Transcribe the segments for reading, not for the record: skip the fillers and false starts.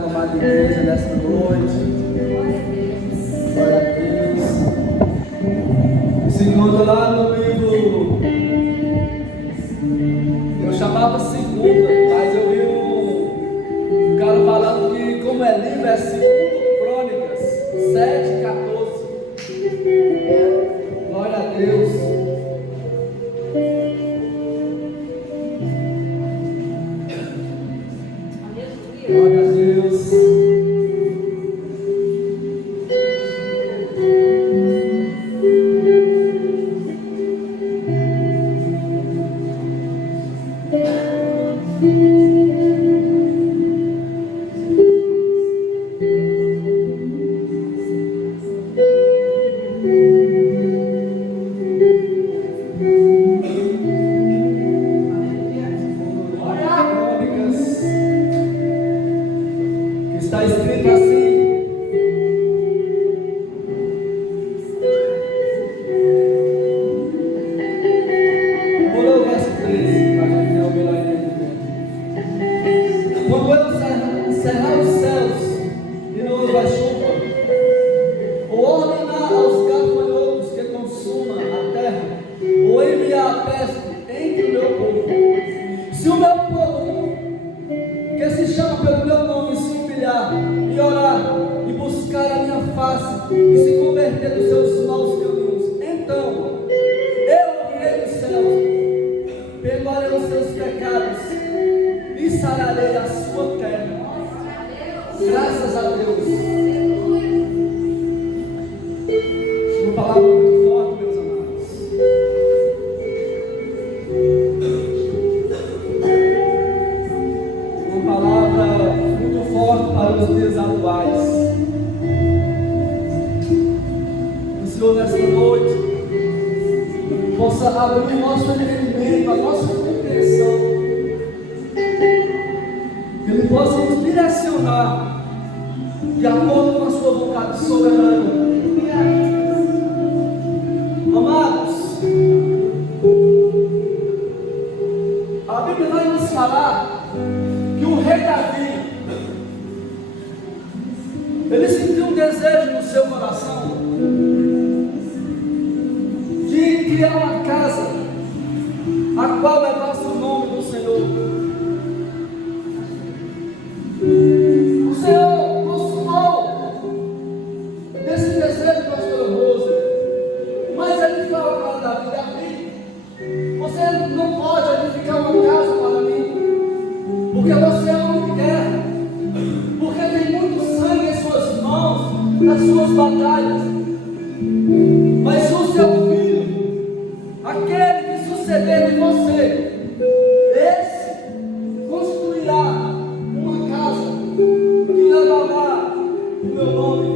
com a amada igreja nesta noite. Glória a Deus. Se encontra lá no livro. Eu chamava segunda, mas eu vi um cara falando que, como é livro, é segundo Crônicas 7:14. Glória a Deus. Glória a Deus. Está escrito assim. Vou ler o verso 13 para a gente ter o melhor entendimento. Quando eu cerrar os céus e não houver chuva, ou ordenar aos gafanhotos que consumam a terra, ou enviar a peste entre o meu povo, se o meu povo, que se chama pelo meu nome, se humilhar e orar e buscar a minha face e se converter dos seus maus caminhos, então eu ouvirei dos céus, perdoarei os seus pecados e sararei a sua terra. Graças a Deus. Uma palavra muito forte, meus amados. Uma palavra muito forte para os dias atuais. O Senhor, nesta noite, possa abrir o nosso entendimento, a nossa compreensão, que Ele possa nos direcionar de acordo com a sua vontade soberana. Amados, a Bíblia vai nos falar que o rei Davi, ele sentiu um desejo no seu coração de criar uma casa a qual levasse o nome do Senhor. O Senhor consumou desse desejo, pastor Rose, mas ele fala para Davi: você não pode edificar uma casa para mim, porque você é homem de guerra, porque tem muito sangue em suas mãos, nas suas batalhas. Mas o seu filho, aquele que suceder de você, esse construirá uma casa que levará o meu nome.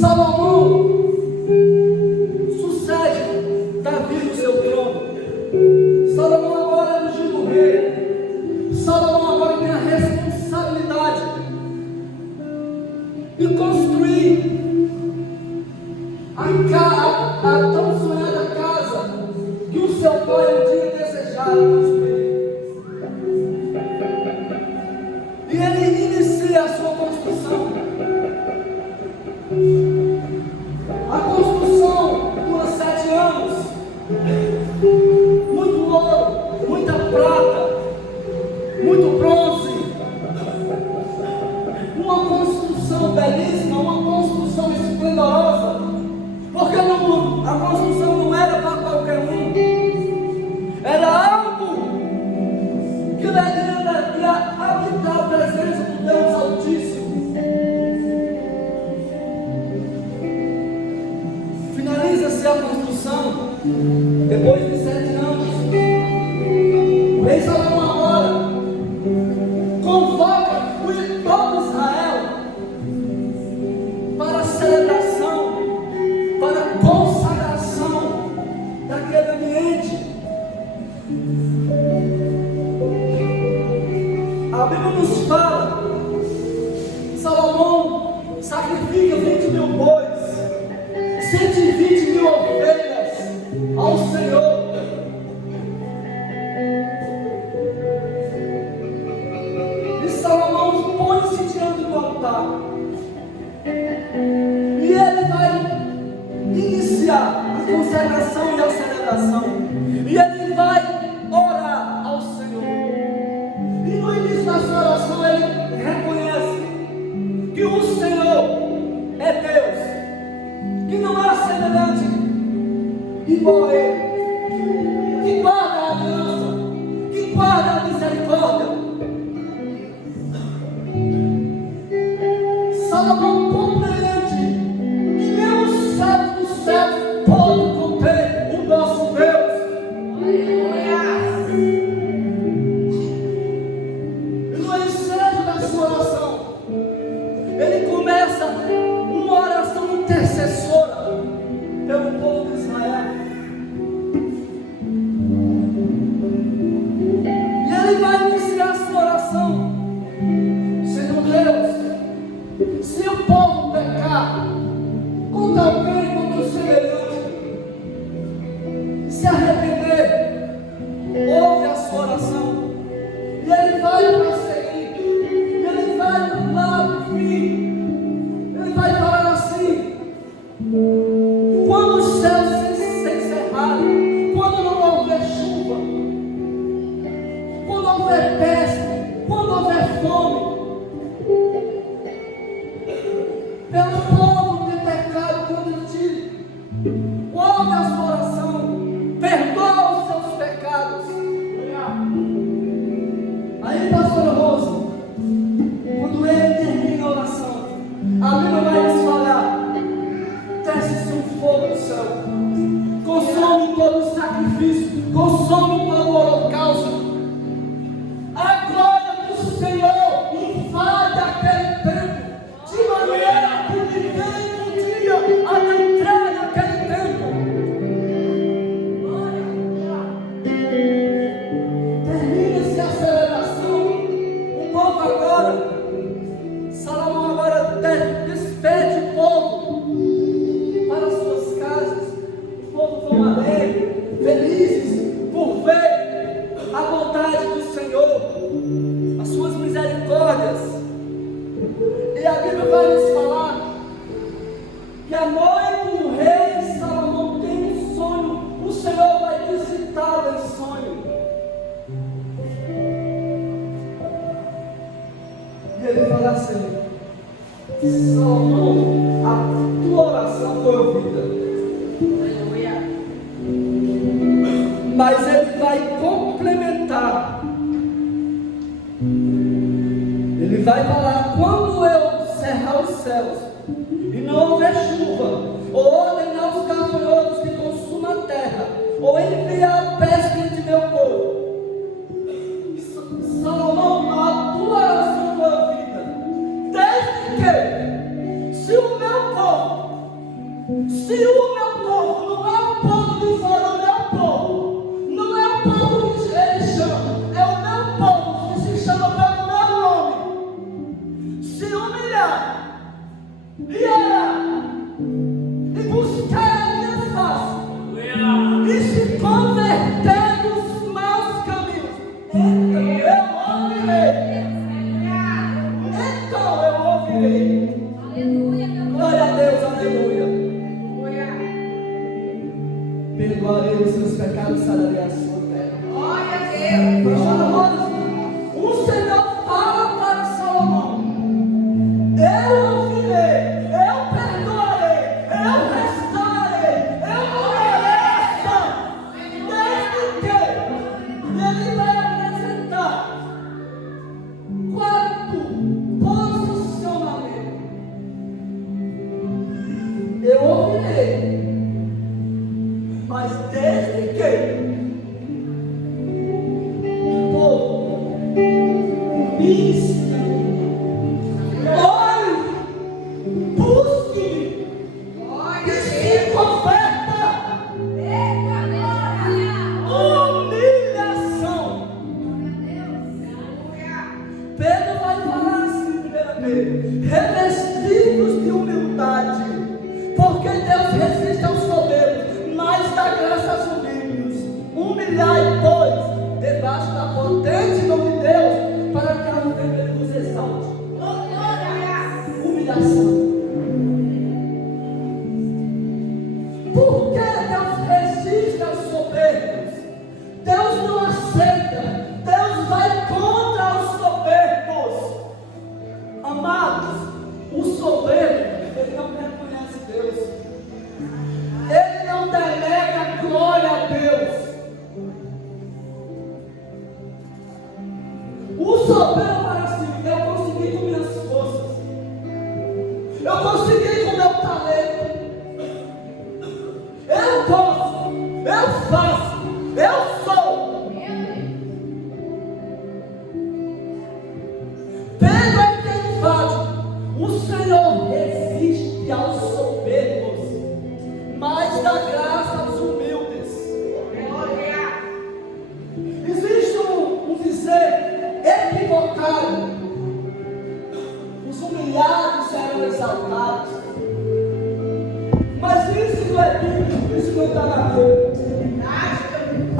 Salomão sucede Davi no seu trono. Salomão agora é ungido rei. Salomão agora tem a responsabilidade de construir a tão sonhada casa que o seu pai um dia desejara construir. E ele inicia a sua construção. A construção dura 7 anos. Muito ouro, muita prata, muito bronze. Uma construção belíssima, uma construção esplendorosa. Porque a construção não era para qualquer um. Era algo que devia habitar a presença do Deus Altíssimo. Finaliza-se a construção depois de 7 anos. O rei Salomão agora convoca todo Israel para a celebração, para a consagração daquele ambiente. A Bíblia nos fala: Salomão sacrifica 20.000 bois, 120.000 ovelhas ao Senhor. consagração e a celebração. E ele vai orar ao Senhor. E no início da sua oração ele reconhece que o Senhor é Deus, que não há semelhante igual a ele, que guarda a aliança, que guarda a misericórdia. Salomão compreende que nem o céu do céu pode conter o nosso Deus. E no ensejo da sua oração, ele começa uma oração intercessora pelo povo de Israel. E ele vai iniciar a sua oração: Senhor Deus, se o povo pecar contra alguém, contra o semelhante, se arrepender, ouve a sua oração. E ele vai prosseguir, ele vai lá no fim, ele vai falar assim: quando os céus se encerrarem, quando não houver chuva, quando houver peste, quando houver fome, pelo povo ter pecado contra ti, ouve a sua oração, perdoa os seus pecados. Aí, pastor Rosa, quando ele termina a oração, a Bíblia vai nos falar: desce-se um fogo do céu, consome todo o sacrifício, consome todo o holocausto. A glória do Senhor invade aquele templo, de maneira que ninguém podia adentrar naquele templo. Termina-se a celebração. O povo agora, Salomão agora despede o povo para as suas casas. O povo vão alegre, felizes por ver a bondade do Senhor, as suas misericórdias. E a Bíblia vai nos falar que à noite o rei Salomão tem um sonho. O Senhor vai visitá-lo em sonho. E ele fala assim: Salomão, a tua oração foi ouvida. Mas ele vai complementar. Ele vai falar: quando eu cerrar os céus e não houver chuva, ou ordenar os gafanhotos que consumam a terra, ou enviar a peste entre meu povo. Salomão, a tua oração foi ouvida, desde que, se o meu povo não é o povo de fora, o meu povo, não é o povo que ele chama, é o meu povo que se chama pelo meu nome, se humilhar e orar e buscar a minha face e se converter dos maus caminhos, então eu ouvirei. Glória a Deus, aleluia. Perdoarei os seus pecados, sararei a sua terra. Glória a Deus. O Senhor fala para Salomão: eu ouvirei, eu perdoarei, eu restaurarei, eu morarei ação. Desde que ele vai apresentar quarto posicionamento. Eu ouvirei, mas desde que o povo me ore, busque e se converta. Humilhação. Pedro vai falar assim, primeiro, revestidos de humildade, porque Deus resiste aos soberbos, mas dá graça aos humildes. fácil. Eu sou. Pedro é quem fala: o Senhor resiste aos soberbos, mas dá graça aos humildes. Existe um dizer equivocado: os humilhados serão exaltados. Mas isso não é bíblico, isso não está na Bíblia.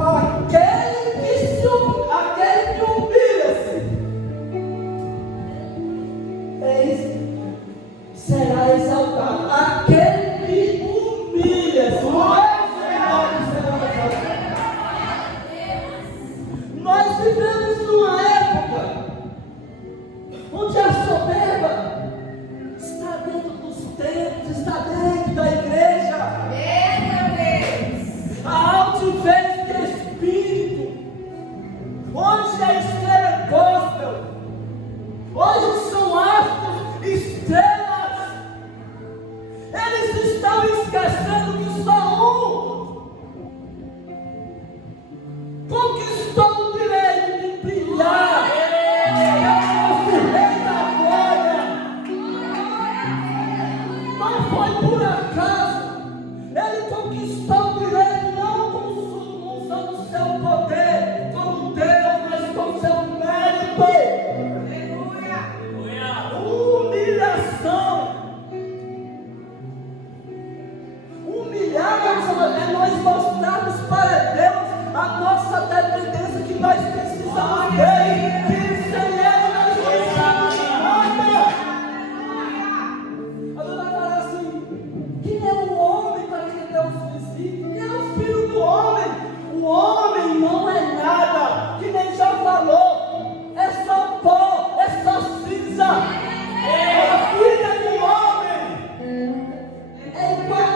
Aquele que humilha-se, será exaltado. Aquele que humilha-se, nós vivemos numa época onde a soberba está dentro dos templos, está dentro da igreja. A altivez de espírito. Hoje a estrela gospel. Hoje são astros, estrelas. Eles estão esquecendo que só conquistou o direito de brilhar. É o nosso rei da glória. Não foi por acaso. Ele conquistou o direito não usando o seu poder como Deus, mas com o seu mérito. Humilhação. Humilhar é nós mostrarmos para Deus a nossa dependência, que nós precisamos dele, que sem ele nós não somos nada. A dona fala assim: quem é o homem para que Deus visite? Quem é o filho do homem? O homem não é nada, que nem já falou, é só pó, é só cinza. A filha do homem é igual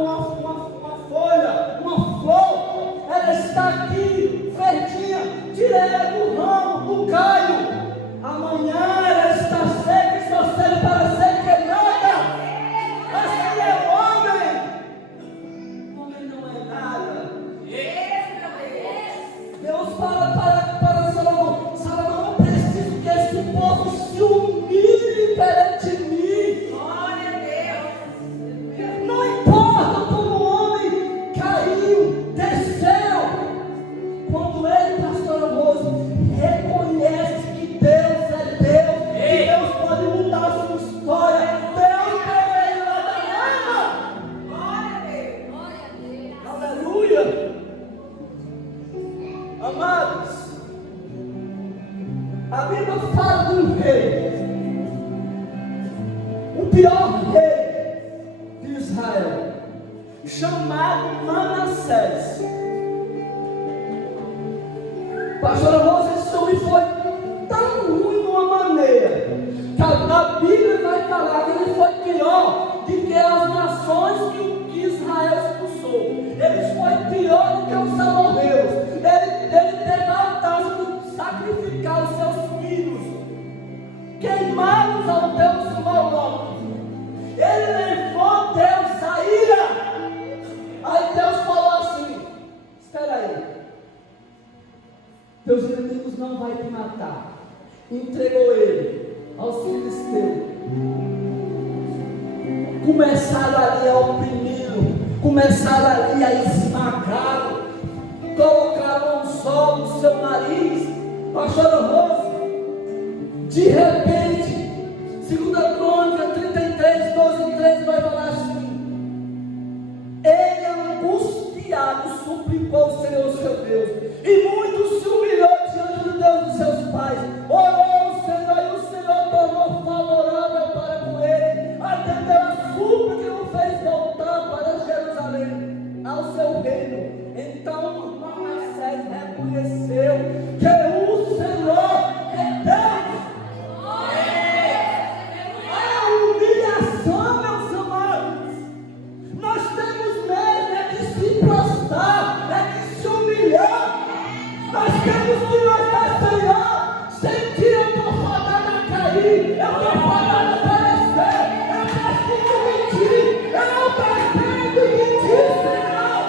uma folha, uma flor. Ela está aqui, verdinha, tira ela do ramo, do galho. Amanhã ela está seca e só serve para ser queimada. Assim é o homem. O homem não é nada. Deus fala para Salomão: Salomão, eu preciso que esse povo se humilhe perante mim. Não importa como o homem caiu, desceu. Quando ele, pastor Rose, reconhece que Deus é Deus, que Deus pode mudar a sua história, Deus tem ele lá da alma. Aleluia. Amados, a Bíblia fala de um rei, o pior rei de Israel, chamado Manassés. Pastor Rosa, esse homem foi tão ruim de uma maneira que a Bíblia vai falar que ele foi pior do que as nações que Israel expulsou. Ele foi pior do que os amorreus. Ele teve a audácia de sacrificar os seus filhos, queimados ao Deus Moloque. Ele levou Deus à ira. Aí Deus falou assim: espera aí, teus inimigos não vão te matar. Entregou ele aos filisteus. Começaram ali a oprimi-lo, começaram ali a esmagá-lo, colocaram um sol no seu nariz. Pastor Rosa, de repente, 2 Crônica 33, 12 e 13 vai falar assim: ele angustiado suplicou o Senhor seu Deus, e muito se humilhou diante do Deus dos seus pais. Orou o Senhor, e o Senhor tornou favorável para com ele, atendeu a súplica e o fez voltar para Jerusalém, ao seu reino. Então Manassés reconheceu que o Senhor é Deus. A humilhação, meus amados, nós temos mesmo é que se prostrar, é que se humilhar. Nós temos que notar, Senhor, sentir eu estou fadado a cair, eu estou fadado a perecer, eu preciso de Ti, eu não dependo de Ti, Senhor.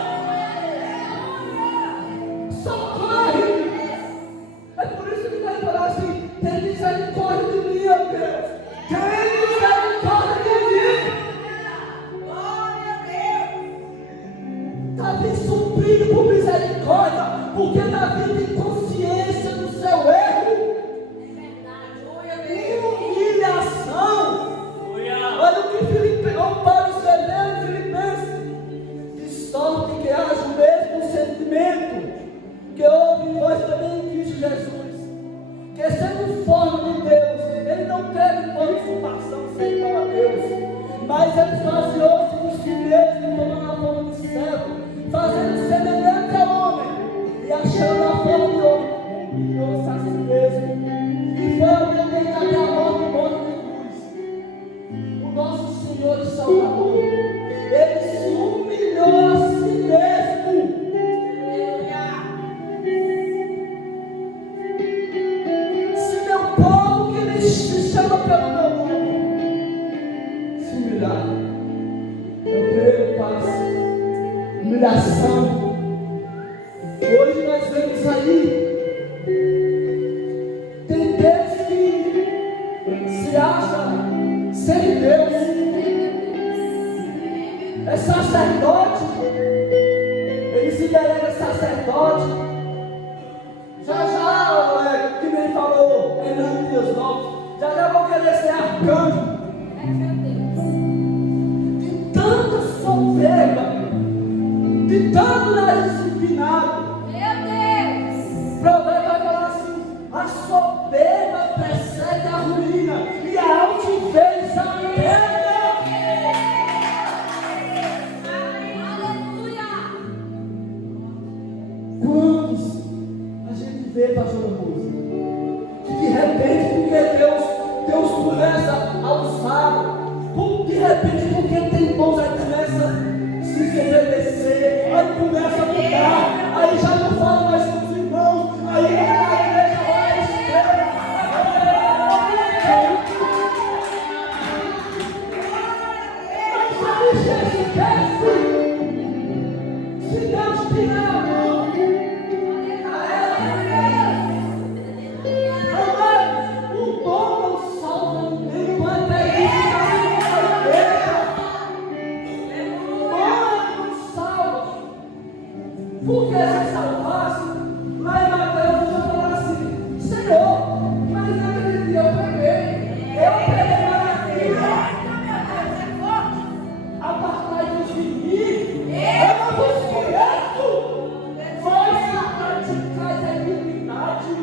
Davi suprido por misericórdia, porque Davi tem consciência do seu erro. Humilhação. Olha o que Paulo escreveu em Filipenses: de sorte que haja o mesmo sentimento que houve em vós também em Cristo Jesus, que sendo forma de Deus, ele não teve participação sem igual a Deus, mas ele esvaziou-se de si mesmo, tomando a forma de servo, fazendo semelhante ao homem, e achando a forma de homem, humilhou-se a si mesmo, e foi obediente até a morte de cruz. O nosso Senhor e Salvador, ele se humilhou a si mesmo. Se meu povo que me chama pelo meu nome se humilhar, eu creio, Pai, humilhação. Hoje nós vemos aí, tem Deus que se acha sem Deus, é sacerdote, ele se delega sacerdote. Já, que nem falou em Deus novos, já vou querer ser arcanjo. De tanta soberba, de tanto nariz empinado. Provérbio vai falar assim: a soberba precede a ruína, e a altivez a queda. Quantos a gente vê, pastor Augusto, que de repente, porque Deus começa a usar, de repente, porque tem dons, aí começa a se estabelecer, aí começa a mudar, aí já não fala mais com os irmãos, aí a igreja vai espera. Mas aí se esquece, se Deus tirar a mão. O dom não salva ninguém, não é para isso que a igreja. O dom não salva. Porque se salvasse, lá em Mateus já falava assim: Senhor, mas naquele dia eu preguei maravilha. Apartai-vos de mim, eu não vos conheço. Vós praticais a iniquidade.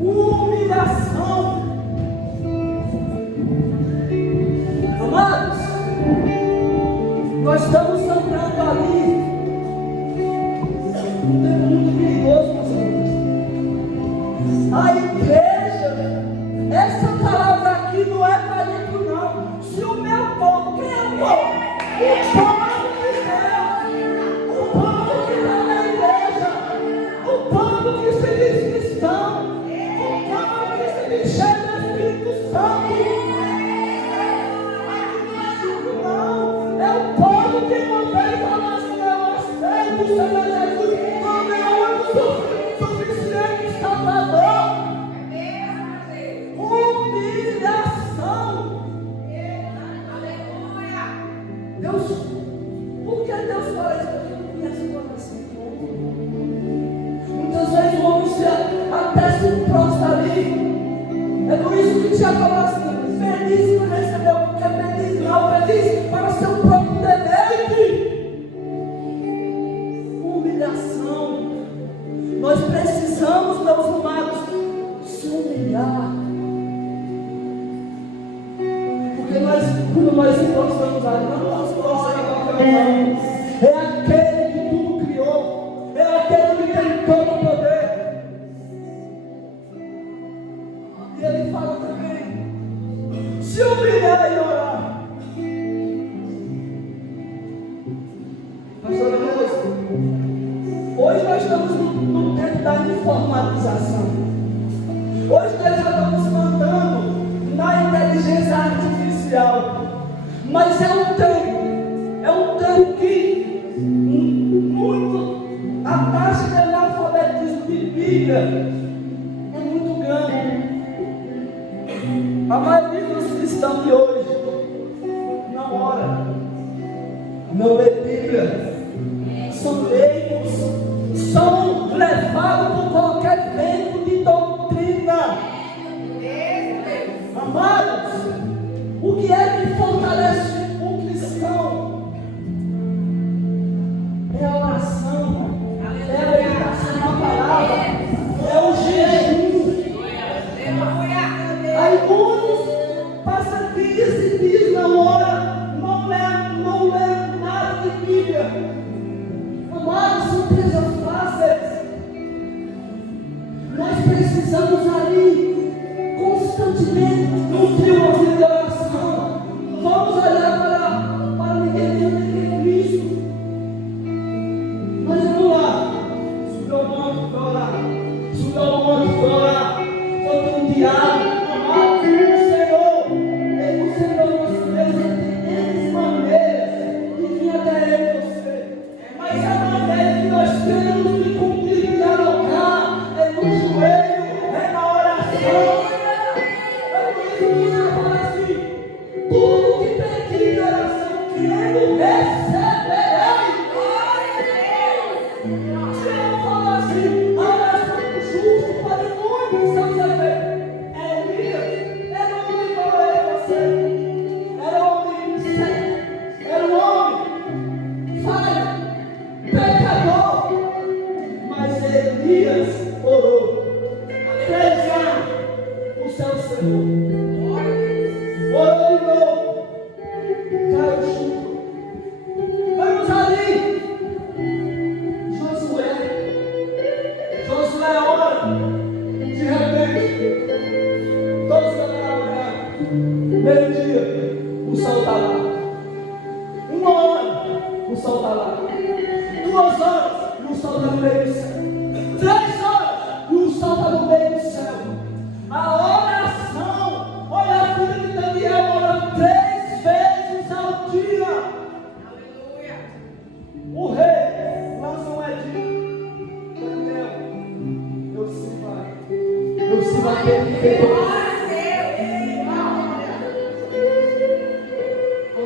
Humilhação. Amados, nós estamos andando ali um tempo muito perigoso, meus irmãos. A igreja, essa palavra aqui não é para dentro, não. Se o meu povo, quem é o povo? O povo de Deus, o povo que está na igreja, o povo que se diz cristão, o povo que se diz cheio do Espírito Santo. Não, é o povo que não veio falar assim: eu aceito o Senhor Jesus como meu único suficiente Salvador. Humilhação. Deus, por que Deus fala isso? Porque não conhece o coração do homem. Muitas vezes o homem até se prostra ali. É por isso que Tiago fala assim: feliz não recebeu, porque feliz não, feliz para seu próprio deleite. Humilhação. Nós precisamos, meus amados, se humilhar. Porque quando nós encontramos ali, não nós não. É aquele que tudo criou, é aquele que tem todo o poder. E ele fala também: se humilhar e orar. Pastor Augusto, hoje nós estamos no tempo da informatização. Hoje nós já estamos mandando na inteligência artificial. Mas é um tempo que muito, a taxa de analfabetismo de Bíblia é muito grande. A maioria dos cristãos de hoje não ora. não lê Bíblia, são leigos, são levados por qualquer vento de doutrina. Amados, o que é que fortalece o cristão? É a oração, é a meditação na palavra, é o jejum. Aí muitos passam dias e dias não oram, não lê nada de Bíblia. Amados, são coisas fáceis. Nós precisamos ali constantemente nutrir uma vida de oração. Vamos olhar para ninguém de Cristo. Mas vamos lá. Subiu o monte para orar. Subiu o monte para orar. Foi ter um diálogo. Amado, o Senhor nosso Deus, ele tem maneiras de vir até você. Mas a maneira que nós temos de cumprir e dialogar é no joelho, é na oração. É por isso que você fala assim: tudo que pedir em oração, crendo, receberei. Se eu falar assim, a oração do justo pode muito seus efeitos. É Elias, era um homem igual a eu, você. Era um homem sério, era um homem falho, pecador. Mas Elias orou. 3 anos, o céu Senhor. Orou de novo. Caiu chuva. Vamos ali. Josué ora. De repente, todos da manhã, meio-dia, o sol está lá. 1 hora, o sol está lá. 2 horas, e o sol está no meio do céu. 3 horas, e o sol está no meio do céu. A oração, olha a filha de Daniel, ora 3 vezes ao dia. Aleluia. O rei lança um edito. Daniel, eu sirvo aquele que perdoa.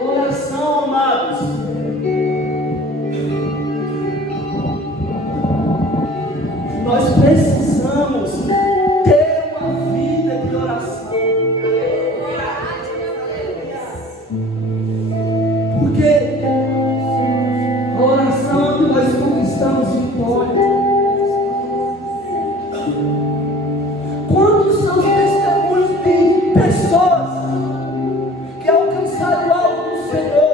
Oração, amados. Nós precisamos ter uma vida de oração. Porque a oração é onde nós conquistamos vitória. Quantos são os testemunhos de pessoas que alcançaram algo do Senhor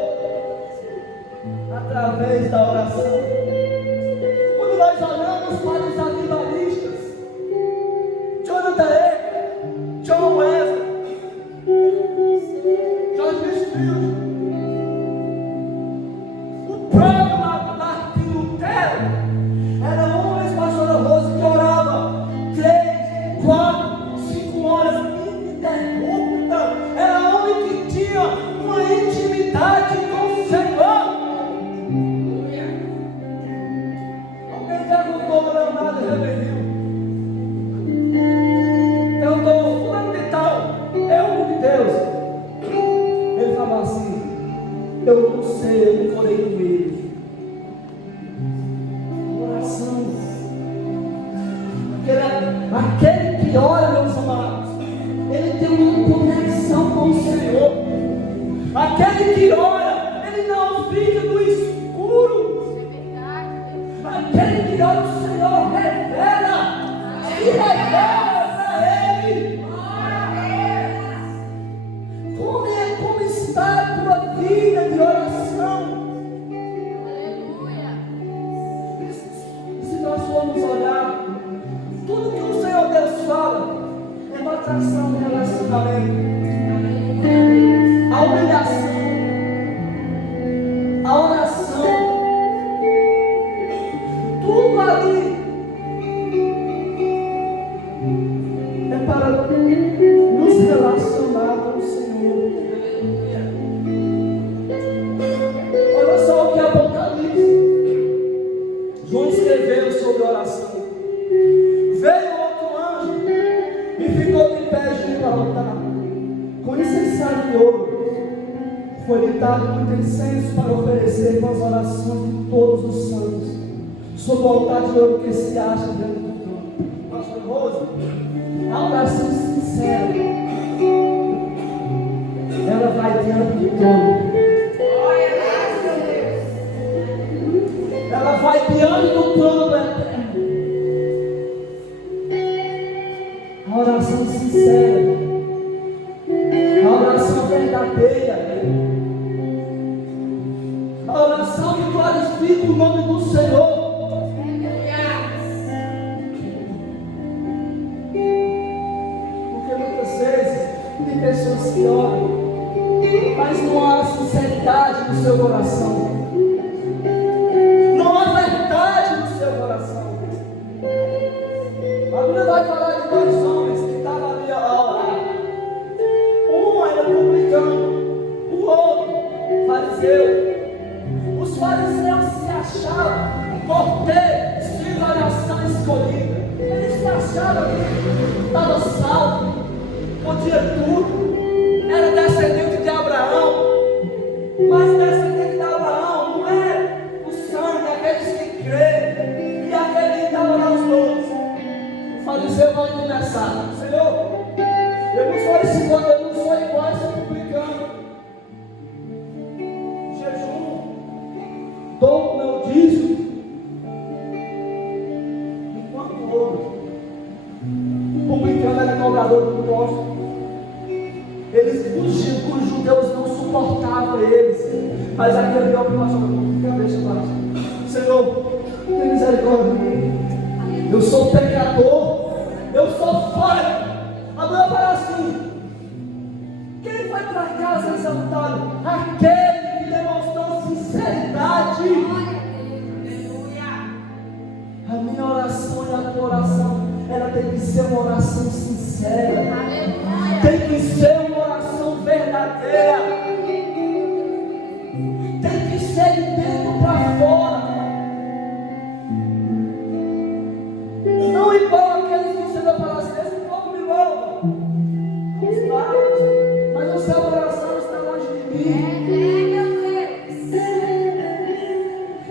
através da oração? Quando nós olhamos para os avivalistas, Jonathan Edwards, John Wesley, George Whitefield, o próprio Martin Lutero, eram homens, pastora Rose, que oravam 3, 4, 5 horas ininterruptas. Era homem que tinha uma intimidade com o Senhor. Alguém perguntou para Leonardo Rebelio. Perguntou: fulano de tal, é homem de Deus? Ele falava assim: eu não sei, eu não orei com ele. Oração. Aquele que ora, meus amados, ele tem uma conexão com o Senhor. Aquele que ora, ele não fica no escuro. Aquele que ora, o Senhor revela e revela para ele. Como está a tua vida de oração? Se nós formos olhar, tudo que o Senhor Deus fala é uma atração de relacionamento. A humilhação, a oração, tudo ali dado muito incenso para oferecer com as orações de todos os santos, sob o altar de ouro que se acha dentro do trono. Pastor Rosa, a oração sincera, ela vai diante do trono. Ela vai diante do trono do Eterno. A oração sincera, a oração verdadeira, a oração que glorifica o nome do Senhor. Porque muitas vezes tem pessoas que oram, mas não há sinceridade no seu coração. Não há verdade no seu coração. A Bíblia vai falar de dois homens que estavam ali a orar. Um era publicano, o outro fariseu. Os fariseus se achavam por ter sido a nação escolhida. Eles se achavam que estava salvo, podia tudo, era descendente de Abraão. Mas descendente de Abraão não é o sangue, aqueles que creem, e aquele que está lá os outros. O fariseu vai começar: Senhor, eu não sou igual a esse publicano. Jejum, dou o meu dízimo, enquanto o outro publicano era cobrador do imposto. Os judeus não suportavam eles, mas aquele homem passou por cabeça baixa: Senhor, tem misericórdia de mim, eu sou pecador, eu sou falho. A mulher fala assim: quem foi para casa exaltado? Aquele que demonstrou sinceridade. A minha oração e a tua oração, ela tem que ser uma oração sincera, tem que ser uma oração verdadeira, tem que ser de dentro para fora, não igual aqueles que você vai falar assim: esse povo me louva com os lábios, mas o seu coração está longe de mim.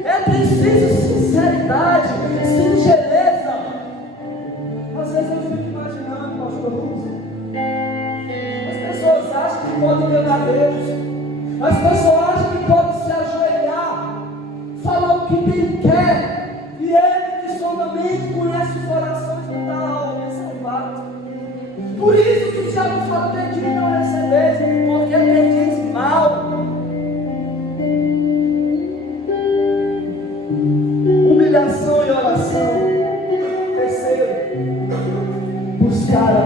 É preciso sinceridade, singeleza. Às vezes eu fico imaginando, pastor Lúcio, as pessoas acham que podem enganar Deus, as pessoas acham que podem se ajoelhar, falar o que bem quer, e Ele que somente conhece os corações não dá alma salvado. Por isso que o Tiago fala: pedi e não recebeis, porque pedis mal. Humilhação e oração. Terceiro, buscar a